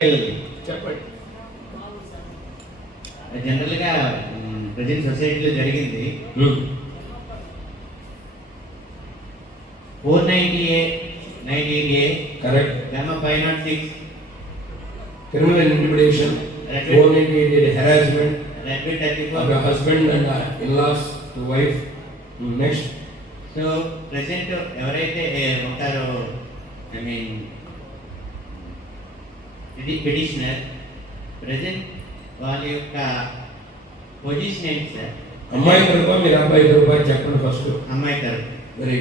చెప్పండి. జనరల్గా ప్రజెంట్ సొసైటీలో జరిగింది 490A 98A correct. Gamma 506 criminal intimidation, 498 harassment Redwood of 34. a husband and in-laws to wife. Next so present ఎవరైతే ఉంటారో I mean ఇది పిటిషనర్ ప్రజెంట్ వాళ్ళ యొక్క పొజిషన్ ఏంటి సార్? అమ్మాయి తరఫున మీరు అబ్బాయి తరఫున చెప్పండి ఫస్ట్. అమ్మాయి తరఫు మరి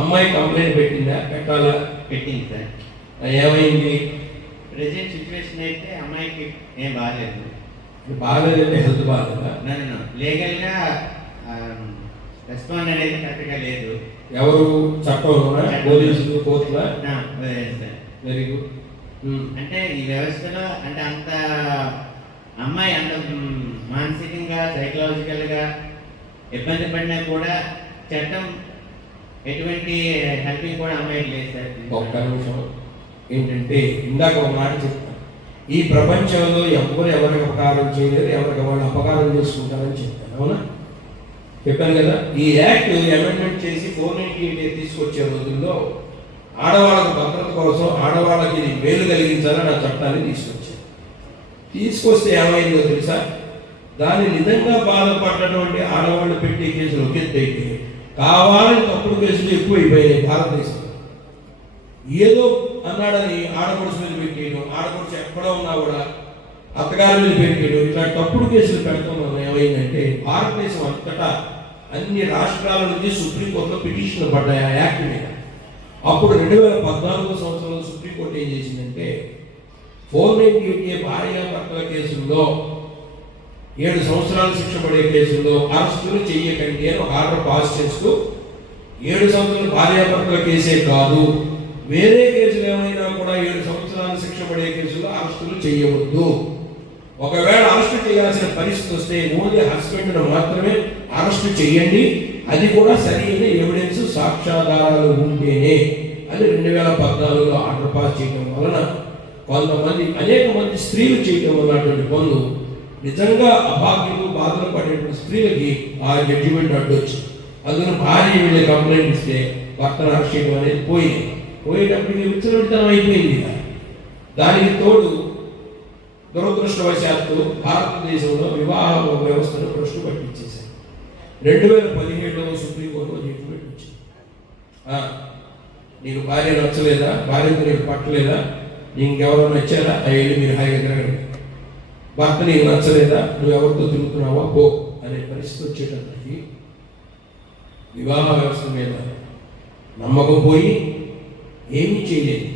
అమ్మాయి కంప్లైంట్ పెట్టిందా? పెట్టాలా? పెట్టింది సార్. ఏమైంది? ప్రజెంట్ సిచ్యువేషన్ అయితే అమ్మాయికి ఏం బాగాలేదు. బాగాలేదంటే హెల్త్ బాగాలేదా? నన్ను లీగల్గా రెస్పాండ్ అనేది కరెక్ట్గా లేదు. ఎవరు? చట్టంలోనా? పోలీసులు, కోర్టులా? Sir very good. అంటే ఈ వ్యవస్థలో అంటే అంత అమ్మాయి అంత మానసికంగా సైకలాజికల్గా ఇబ్బంది పడినా కూడా చట్టం ఎటువంటి హెల్పింగ్ కూడా అమ్మాయికి లేదు సార్. ఒక్క నిమిషం. ఏంటంటే ఇందాక ఒక మాట చెప్తాను, ఈ ప్రపంచంలో ఎవరికి అపకారం చేయలేరు, ఎవరికి వాళ్ళు అపకారం చేసుకుంటారని చెప్పాను. అవునా? చెప్పాను కదా. ఈ యాక్ట్ అమెండ్మెంట్ చేసి 498 తీసుకొచ్చే రోజుల్లో ఆడవాళ్ళకు భద్రత కోసం, ఆడవాళ్ళకి ఇది మేలు కలిగించాలని ఆ చట్టాన్ని తీసుకొచ్చారు. తీసుకొస్తే ఏమైందో తెలుసా? దాన్ని నిజంగా బాధపడ్డటువంటి ఆడవాళ్ళు పెట్టే కేసులు ఒక ఎత్తు అయితే కావాలని తప్పుడు కేసులు ఎక్కువైపోయినాయి భారతదేశంలో. ఏదో అన్నాడని ఆడపడుచు మీద పెట్టేయడం, ఆడపడుచు ఎక్కడో ఉన్నా కూడా అత్తగారి మీద పెట్టేయడం, ఇట్లా తప్పుడు కేసులు పెడతాం వల్ల ఏమైందంటే భారతదేశం అంతటా అన్ని రాష్ట్రాల నుంచి సుప్రీంకోర్టులో పిటిషన్లు పడ్డాయి ఆ యాక్ట్ మీద. అప్పుడు 2014 సంవత్సరంలో సుప్రీంకోర్టు ఏం చేసిందంటే 498 భార్యాభర్తల కేసుల్లో 7 సంవత్సరాలు శిక్ష పడే కేసుల్లో అరెస్టులు చెయ్యకండి అని ఒక ఆర్డర్ పాస్ చేస్తూ 7 సంవత్సరాలు భార్యాభర్తల కేసే కాదు, వేరే కేసులు ఏమైనా కూడా 7 సంవత్సరాలు శిక్ష పడే కేసుల్లో అరెస్టులు చేయవద్దు. ఒకవేళ అరెస్టు చేయాల్సిన పరిస్థితి వస్తే ఓన్లీ హస్బెండ్ను మాత్రమే అరెస్టు చేయండి, అది కూడా సరైన ఎవిడెన్స్ సాక్ష్యాధారాలు ఉంటేనే అని 2014లో ఆర్డర్ పాస్ చేయడం వలన కొంతమంది అనేక మంది స్త్రీలు చేయడం అన్నటువంటి పనులు నిజంగా అభాగ్యులు బాధలు పడేటువంటి స్త్రీలకి ఆ జడ్జిమెంట్ అడ్డొచ్చింది. అందులో భార్య వీళ్ళ కంప్లైంట్ ఇస్తే భర్తను అరెస్ట్ చేయడం అనేది పోయేటప్పటికి విచ్చలవిడితనం అయిపోయింది. దానికి తోడు దురదృష్టవశాత్తు భారతదేశంలో వివాహ వ్యవస్థను భ్రష్టు పట్టించేశారు. 2017లో సుప్రీంకోర్టులో జడ్జిమెంట్ వచ్చింది. నీకు భార్య నచ్చలేదా? భార్యతో నీకు పట్టలేదా? నీకెవరో నచ్చారా? అయ్యి మీరు హాయిగా తిరగండి. భర్త నీకు నచ్చలేదా? నువ్వు ఎవరితో తిరుగుతున్నావా పో అనే పరిస్థితి వచ్చేటప్పటికి వివాహ వ్యవస్థ మీద నమ్మకం పోయి ఏమీ చేయలేదు.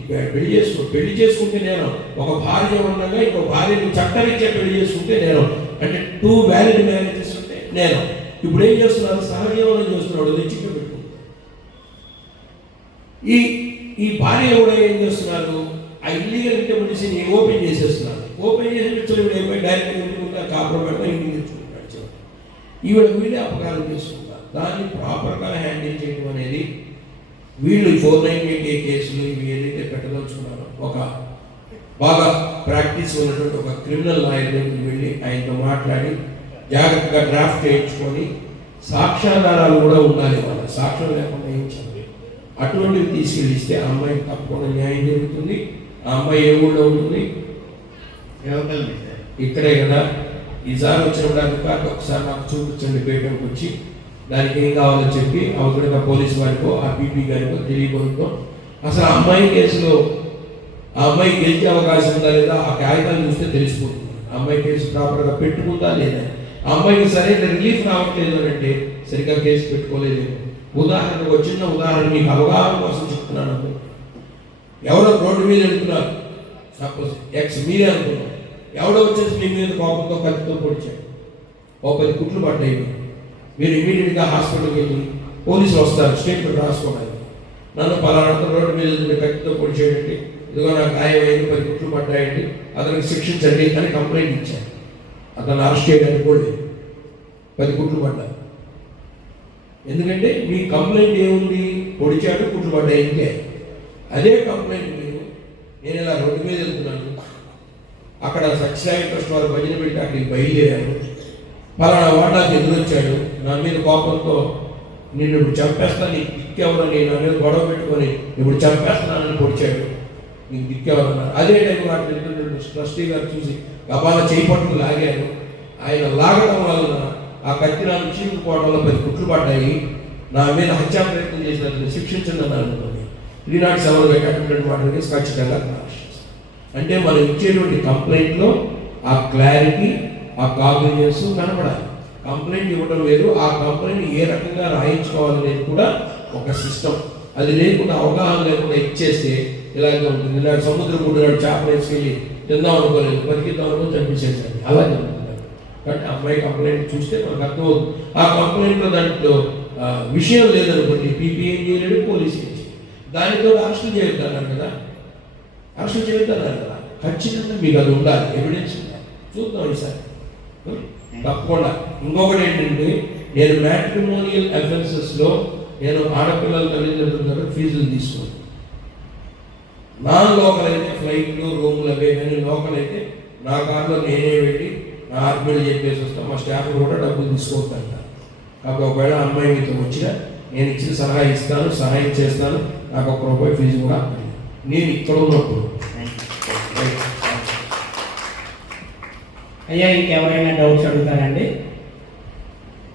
పెళ్లి చేసుకుంటే నేరం. ఒక భార్య ఉండగా ఇంకో భార్యను చట్టరీత్యా పెళ్లి చేసుకుంటే నేరం. అంటే 2 వ్యాలిడ్ మ్యారేజెస్ ఉంటే నేరం. ఇప్పుడు ఏం చేస్తున్నారు? సహజీవనం చేస్తున్నాడు, తెచ్చిక పెట్టుకుంటారు. ఈ భార్య కూడా ఏం చేస్తున్నారు? ఆ ఇల్లీగల్ ఇంటిమిడేషన్ ఓపెన్ చేసేస్తున్నారు. ఓపెన్ చేసి పిచ్చలు అయిపోయి డైరెక్ట్గా ఇంటికి కాపురం పెడతా ఇంటికి తెచ్చుకుంటాడు. ఈవిడ వీళ్ళే అపకారం చేసుకుంటారు. దాన్ని ప్రాపర్గా హ్యాండిల్ చేయడం అనేది వీళ్ళు 498 కేసులు ఇవి ఏదైతే పెట్టదలుచుకున్నారో ఒక బాగా ప్రాక్టీస్ ఉన్నటువంటి ఒక క్రిమినల్ లాయర్ దగ్గరికి వెళ్ళి ఆయనతో మాట్లాడి జాగ్రత్తగా డ్రాఫ్ట్ చేయించుకొని సాక్ష్యాధారాలు కూడా ఉండాలి. వాళ్ళ సాక్ష్యం లేకుండా ఏం చెప్పలేదు. అటువంటివి తీసుకెళ్ళిస్తే ఆ అమ్మాయికి తప్పకుండా న్యాయం జరుగుతుంది. ఆ అమ్మాయి ఏ ఊళ్ళో ఉంటుంది? ఇక్కడే కదా. ఈసారి వచ్చినప్పుడు అధికారులు ఒకసారి నాకు చూపించండి, పేటెంట్కి వచ్చి దానికి ఏం కావాలో చెప్పి అవసరంగా పోలీసు వారికో ఆ పీపీ గారికో తెలియబోతుందో అసలు ఆ అమ్మాయి కేసులో ఆ అమ్మాయి గెలిచే అవకాశం ఉందా లేదా ఆ కాగితాలు చూస్తే తెలిసిపోతుంది. ఆ అమ్మాయి కేసు ప్రాపర్గా పెట్టుకుందా లేదా, ఆ అమ్మాయికి సరైన రిలీఫ్ రావట్లేదు అంటే సరిగ్గా కేసు పెట్టుకోలేదు. ఉదాహరణకు ఒక చిన్న ఉదాహరణ మీకు అవగాహన కోసం చెప్తున్నాను. ఎవరో రోడ్డు మీద వెళ్తున్నారు, సపోజ్ ఎక్స్ మీరే అనుకున్నాం, ఎవడో వచ్చేసి మీ మీద కోపంతో కత్తితో పొడిచాడు, 10 కుట్లు పడ్డాయి. మీరు ఇమీడియట్గా హాస్పిటల్కి వెళ్ళి పోలీసులు వస్తారు స్టేట్మెంట్ రాసుకోవడానికి. నన్ను పలానా రోడ్డు మీద కత్తితో పొడిచేయండి, ఇదిగో నాకు గాయమైంది, 10 కుట్లు పడ్డాయండి, అతనికి శిక్షించండి అని కంప్లైంట్ ఇచ్చాను. అతను అరెస్ట్ చేయడానికి కూడా 10 కుట్లు పడ్డాయి. ఎందుకంటే మీ కంప్లైంట్ ఏముంది? పొడిచాడు, కుట్లు పడ్డాయి. ఇంకే అదే కంప్లైంట్ మీరు నేను ఇలా రోడ్డు మీద వెళ్తున్నాను, అక్కడ సత్యసాయి ట్రస్ట్ వారు భజన పెడితే అక్కడికి బయలుదేరాను. పలానా వాటాకి ఎదురొచ్చాడు, నా మీద కోపంతో నిన్ను ఇప్పుడు చంపేస్తాను, నీకు దిక్కెవరని నా మీద గొడవ పెట్టుకొని ఇప్పుడు చంపేస్తున్నానని పొడిచాడు, నీకు దిక్కెవరన్నారు. అదే టైం వాటి ట్రస్టీ గారు చూసి గబాల చేపట్టుకు లాగారు. ఆయన లాగడం వలన ఆ కత్తి నాకు చీకుపోవడం వల్ల 10 కుట్లు పడ్డాయి. నా మీద హత్యా ప్రయత్నం చేసినట్టు శిక్షించండి అని అనుకుని 307 పెట్టేటువంటి వాటికి ఖచ్చితంగా అంటే మనం ఇచ్చేటువంటి కంప్లైంట్లో ఆ క్లారిటీ, ఆ కాగ్నిజెన్స్ కనపడాలి. కంప్లైంట్ ఇవ్వడం వేరు, ఆ కంప్లైంట్ ఏ రకంగా రాయించుకోవాలనేది కూడా ఒక సిస్టమ్. అది లేకుండా అవగాహన లేకుండా ఇచ్చేస్తే ఇలాగే ఉంటుంది. ఇలా సముద్ర గుడ్డుగాడు చేపలు వేసుకెళ్ళి తిందాం అనుకోలేదు, బతికిద్దాం అనుకో చంపించేసాడు, అలా జరుగుతుంది. కాబట్టి అమ్మాయి కంప్లైంట్ చూస్తే మనకు అర్థమవుతుంది. ఆ కంప్లైంట్లో దాంట్లో విషయం లేదనుకోండి, పీపీ ఏం చేయలేడు, పోలీసు ఏం చేయలేదు, దానితో అరెస్టు చేయొద్దన్నారు కదా, అరెస్టు చేయొద్దన్నారు కదా. ఖచ్చితంగా మీకు అది ఉండాలి, ఎవిడెన్స్ ఉండాలి. చూద్దాం ఈసారి తప్పకుండా. ఇంకొకటి ఏంటంటే, నేను మ్యాట్రిమోనియల్ అఫెన్సెస్లో నేను ఆడపిల్లల తల్లిదండ్రుల దగ్గర ఫీజులు తీసుకున్నాను. నాన్ లోకల్ అయితే ఫ్లైట్లు, రూములు అవే, కానీ లోకల్ అయితే నా కార్లో నేనే వెళ్ళి నా ఆర్మీలు చెప్పేసి వస్తాను, మా స్టాఫ్ కూడా డబ్బులు తీసుకోవద్దంట. కాబట్టి ఒకవేళ అమ్మాయి మీతో వచ్చినా నేను ఇచ్చిన సలహా ఇస్తాను, సహాయం చేస్తాను, నాకు ₹1 ఫీజు కూడా నేను ఇక్కడ ఉన్నప్పుడు. అయ్యా ఇంకెవరైనా డౌట్స్ అడుగుతారండి?